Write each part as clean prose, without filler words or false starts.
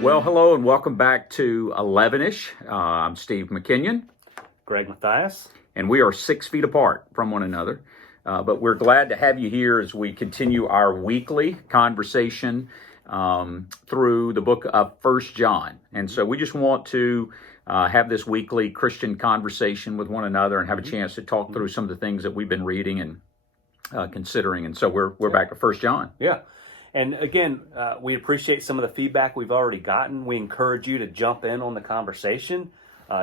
Well, hello and welcome back to 11ish. I'm Steve McKinion. Greg Mathias. And we are 6 feet apart from one another. But we're glad to have you here as we continue our weekly conversation through the book of 1 John. And so we just want to have this weekly Christian conversation with one another and have a chance to talk through some of the things that we've been reading and considering. And so we're back to 1 John. Yeah. And again, we appreciate some of the feedback we've already gotten. We encourage you to jump in on the conversation.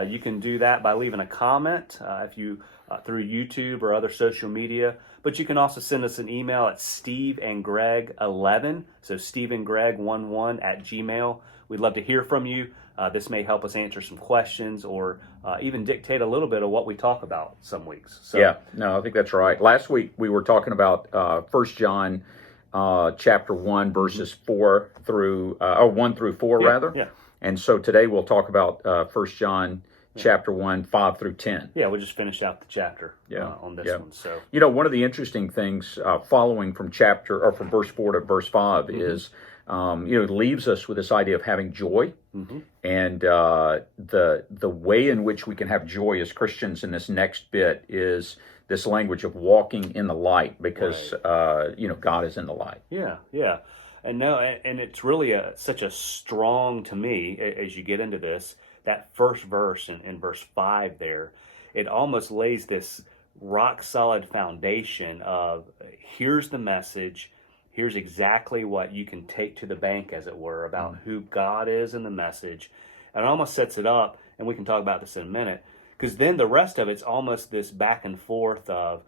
You can do that by leaving a comment if you through YouTube or other social media. But you can also send us an email at steveandgreg11. So steveandgreg11 at Gmail. We'd love to hear from you. This may help us answer some questions or even dictate a little bit of what we talk about some weeks. So, yeah, no, I think that's right. Last week we were talking about 1 John chapter 1, verses 4 through, 1 through 4, rather. Yeah. And so today we'll talk about 1 John chapter 1, 5 through 10. Yeah, we'll just finish out the chapter on this one. So, you know, one of the interesting things following from verse 4 to verse 5 is, it leaves us with this idea of having joy. And the way in which we can have joy as Christians in this next bit is this language of walking in the light, because God is in the light. Yeah. And it's really such a strong, to me, as you get into this, that first verse in verse 5 there, it almost lays this rock solid foundation of here's the message, here's exactly what you can take to the bank, as it were, about who God is in the message. And it almost sets it up, and we can talk about this in a minute, because then the rest of it's almost this back and forth of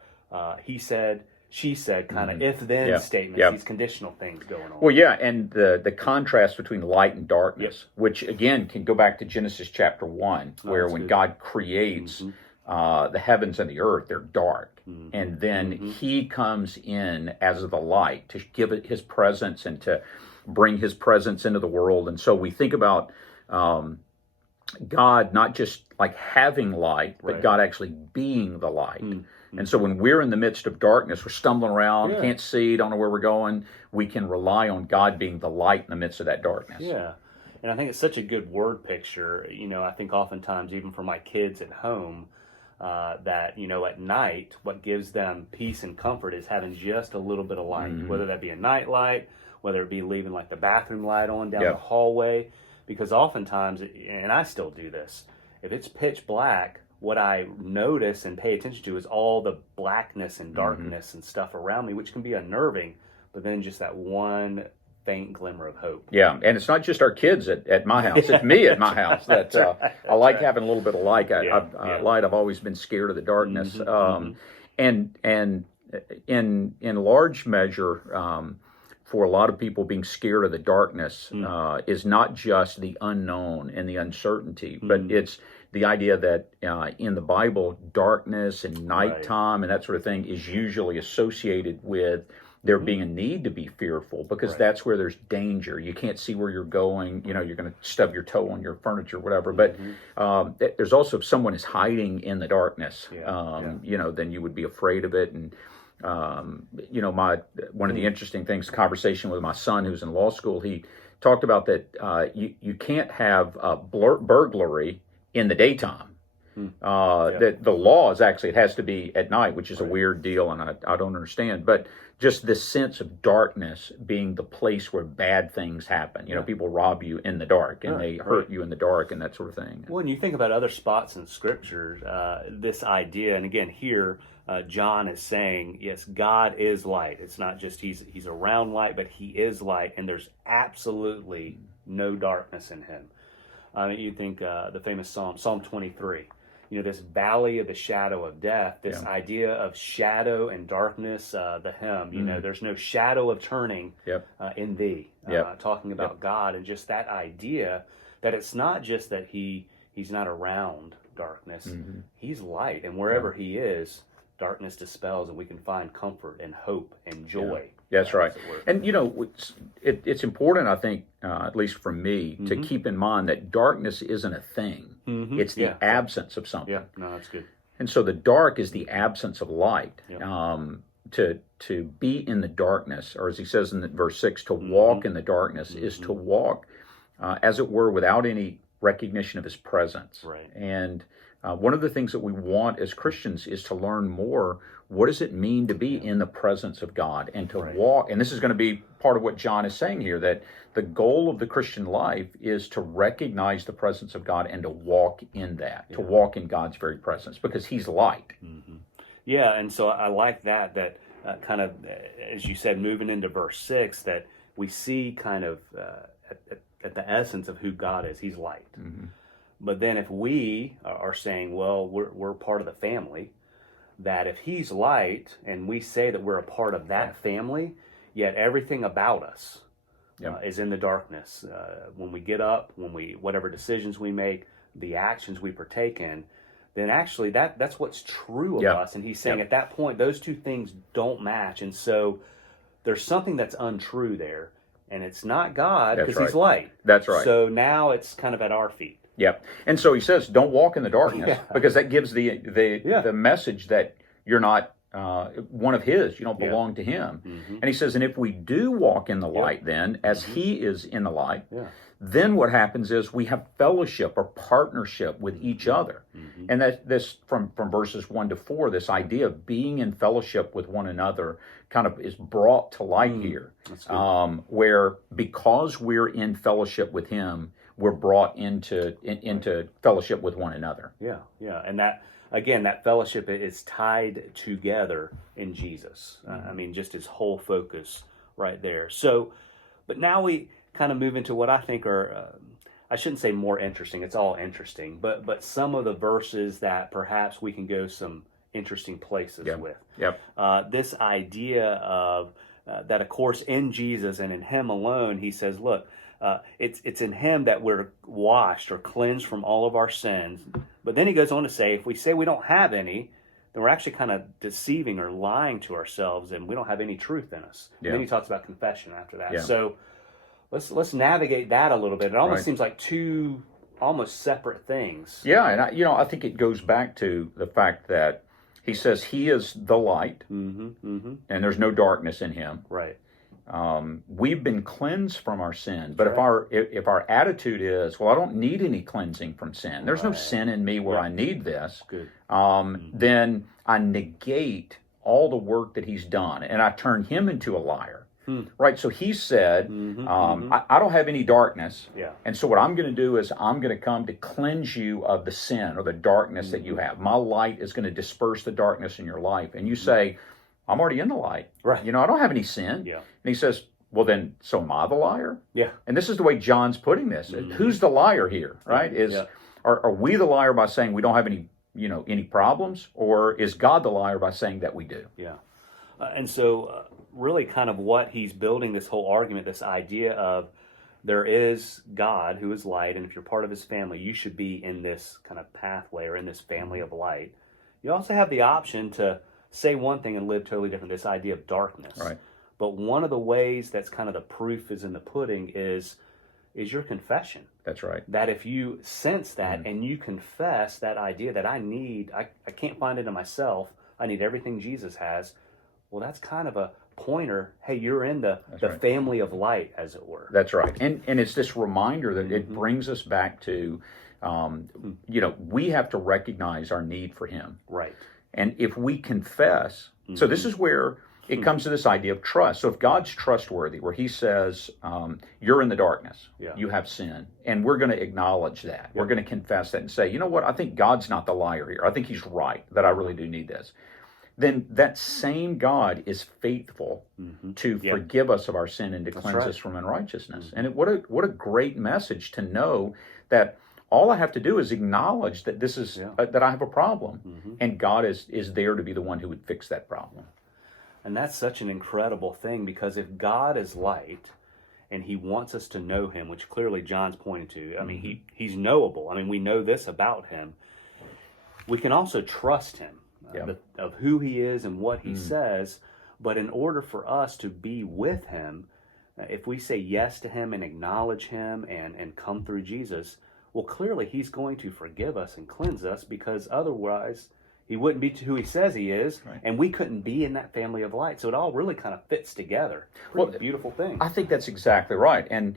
he said, she said, kind of if-then statements, these conditional things going on. Well, yeah, and the contrast between light and darkness, which again can go back to Genesis chapter 1, where when God creates the heavens and the earth, they're dark. And then he comes in as the light to give it his presence and to bring his presence into the world. And so we think about God not just like having light, but God actually being the light. And so when we're in the midst of darkness, we're stumbling around, can't see, don't know where we're going, we can rely on God being the light in the midst of that darkness. Yeah. And I think it's such a good word picture. You know, I think oftentimes, even for my kids at home, that, at night, what gives them peace and comfort is having just a little bit of light, whether that be a night light, whether it be leaving like the bathroom light on down the hallway. Because oftentimes, and I still do this, if it's pitch black, what I notice and pay attention to is all the blackness and darkness and stuff around me, which can be unnerving, but then just that one faint glimmer of hope. Yeah, and it's not just our kids at my house. It's me at my house. That I like having a little bit of light. Light. I've always been scared of the darkness. And in large measure, for a lot of people, being scared of the darkness is not just the unknown and the uncertainty, but it's the idea that in the Bible, darkness and nighttime and that sort of thing is usually associated with there being a need to be fearful, because that's where there's danger. You can't see where you're going. You're going to stub your toe on your furniture, whatever. But there's also, if someone is hiding in the darkness, then you would be afraid of it. And one of the interesting things, conversation with my son who's in law school, he talked about that you can't have burglary in the daytime. That the law is actually, it has to be at night, which is a weird deal, and I don't understand. But just this sense of darkness being the place where bad things happen. People rob you in the dark, and they hurt you in the dark, and that sort of thing. Well, when you think about other spots in Scripture, this idea, and again here, John is saying, yes, God is light. It's not just he's around light, but he is light, and there's absolutely no darkness in him. You think the famous Psalm 23, this valley of the shadow of death, this idea of shadow and darkness, the hymn, there's no shadow of turning in thee, talking about God, and just that idea that it's not just that he's not around darkness, he's light, and wherever he is, darkness dispels, and we can find comfort and hope and joy. That's right. And, it's important, I think, at least for me, to keep in mind that darkness isn't a thing. It's the absence of something. Yeah, no, that's good. And so the dark is the absence of light. Yeah. To be in the darkness, or as he says in verse 6, to walk in the darkness is to walk as it were, without any recognition of his presence. Right. And one of the things that we want as Christians is to learn more. What does it mean to be in the presence of God and to walk? And this is going to be part of what John is saying here, that the goal of the Christian life is to recognize the presence of God and to walk in that, to walk in God's very presence, because he's light. Mm-hmm. Yeah, and so I like that kind of, as you said, moving into verse 6, that we see kind of at the essence of who God is. He's light. Mm-hmm. But then if we are saying, well, we're part of the family, that if he's light and we say that we're a part of that family, yet everything about us is in the darkness. When we get up, whatever decisions we make, the actions we partake in, then actually that's what's true of us. And he's saying at that point, those two things don't match. And so there's something that's untrue there. And it's not God, because he's light. That's right. So now it's kind of at our feet. Yep. And so he says, don't walk in the darkness, because that gives the message that you're not one of his, you don't belong to him. Mm-hmm. And he says, and if we do walk in the light then, as he is in the light, then what happens is we have fellowship or partnership with each other. Mm-hmm. And that this from verses 1 to 4, this idea of being in fellowship with one another kind of is brought to light here, where because we're in fellowship with him, we're brought into fellowship with one another. Yeah, and that, again, that fellowship is tied together in Jesus. I mean, just his whole focus right there. So, but now we kind of move into what I think are, I shouldn't say more interesting, it's all interesting, but some of the verses that perhaps we can go some interesting places with. Yep. This idea of, that of course in Jesus and in him alone, he says, look, it's in him that we're washed or cleansed from all of our sins. But then he goes on to say, if we say we don't have any, then we're actually kind of deceiving or lying to ourselves, and we don't have any truth in us. And then he talks about confession after that. So let's navigate that a little bit. It almost seems like two almost separate things. Yeah, and I think it goes back to the fact that he says he is the light, and there's no darkness in him. Right. We've been cleansed from our sin, but if our attitude is, well, I don't need any cleansing from sin, there's no sin in me where I need this, then I negate all the work that he's done, and I turn him into a liar. Right? So he said, I don't have any darkness, and so what I'm going to do is I'm going to come to cleanse you of the sin or the darkness that you have. My light is going to disperse the darkness in your life. And you say, I'm already in the light. Right. I don't have any sin. Yeah. And he says, well then, so am I the liar? Yeah. And this is the way John's putting this. Who's the liar here, right? Are we the liar by saying we don't have any problems, or is God the liar by saying that we do? Yeah. And so really kind of what he's building this whole argument, this idea of there is God who is light, and if you're part of his family, you should be in this kind of pathway or in this family of light. You also have the option to say one thing and live totally different, this idea of darkness. Right. But one of the ways that's kind of the proof is in the pudding is your confession. That's right. That if you sense that and you confess that idea that I can't find it in myself, I need everything Jesus has, well, that's kind of a pointer. Hey, you're in the family of light, as it were. That's right. And it's this reminder that it brings us back to, we have to recognize our need for him. Right. And if we confess, so this is where it comes to this idea of trust. So if God's trustworthy, where he says, you're in the darkness, you have sin, and we're going to acknowledge that. We're going to confess that and say, you know what, I think God's not the liar here. I think he's right, that I really do need this. Then that same God is faithful to forgive us of our sin and to cleanse us from unrighteousness. And what a great message to know that all I have to do is acknowledge that this is that I have a problem, and God is there to be the one who would fix that problem. And that's such an incredible thing, because if God is light and he wants us to know him, which clearly John's pointing to, I mean, he's knowable. I mean, we know this about him. We can also trust him of who he is and what he says. But in order for us to be with him, if we say yes to him and acknowledge him and come through Jesus, well, clearly he's going to forgive us and cleanse us, because otherwise he wouldn't be who he says he is, Right. and we couldn't be in that family of light. So it all really kind of fits together. Pretty beautiful thing. I think that's exactly right. And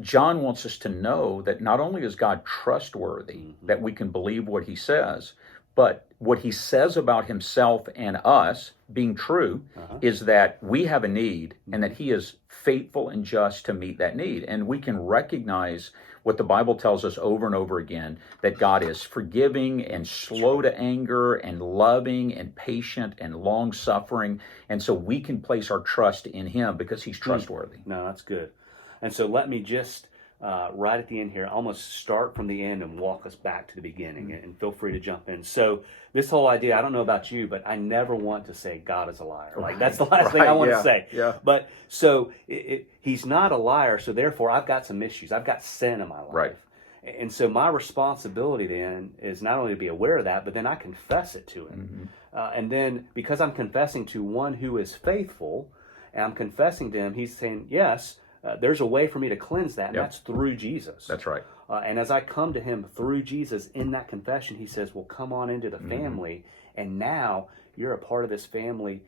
John wants us to know that not only is God trustworthy, that we can believe what he says, but what he says about himself and us being true is that we have a need and that he is faithful and just to meet that need. And we can recognize what the Bible tells us over and over again, that God is forgiving and slow to anger and loving and patient and long-suffering. And so we can place our trust in him because he's trustworthy. No, that's good. And so let me just, right at the end here, almost start from the end and walk us back to the beginning. And feel free to jump in. So this whole idea, I don't know about you, but I never want to say God is a liar. Like, that's the last thing I want to say. Yeah. But so he's not a liar, so therefore I've got some issues. I've got sin in my life. Right. And so my responsibility then is not only to be aware of that, but then I confess it to him. And then because I'm confessing to one who is faithful, and I'm confessing to him, he's saying, yes, there's a way for me to cleanse that, and that's through Jesus. That's right. And as I come to him through Jesus in that confession, he says, well, come on into the family, and now you're a part of this family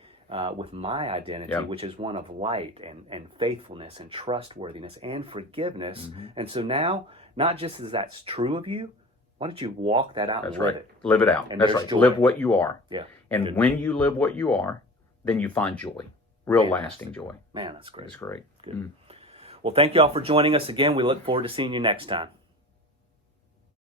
with my identity, which is one of light and faithfulness and trustworthiness and forgiveness. And so now, not just as that's true of you, why don't you walk that out and live it? Live it out. And that's right. joy. Live what you are. Yeah. And when you live what you are, then you find joy. Real lasting joy. Man, that's great. That's great. Good. Well, thank you all for joining us again. We look forward to seeing you next time.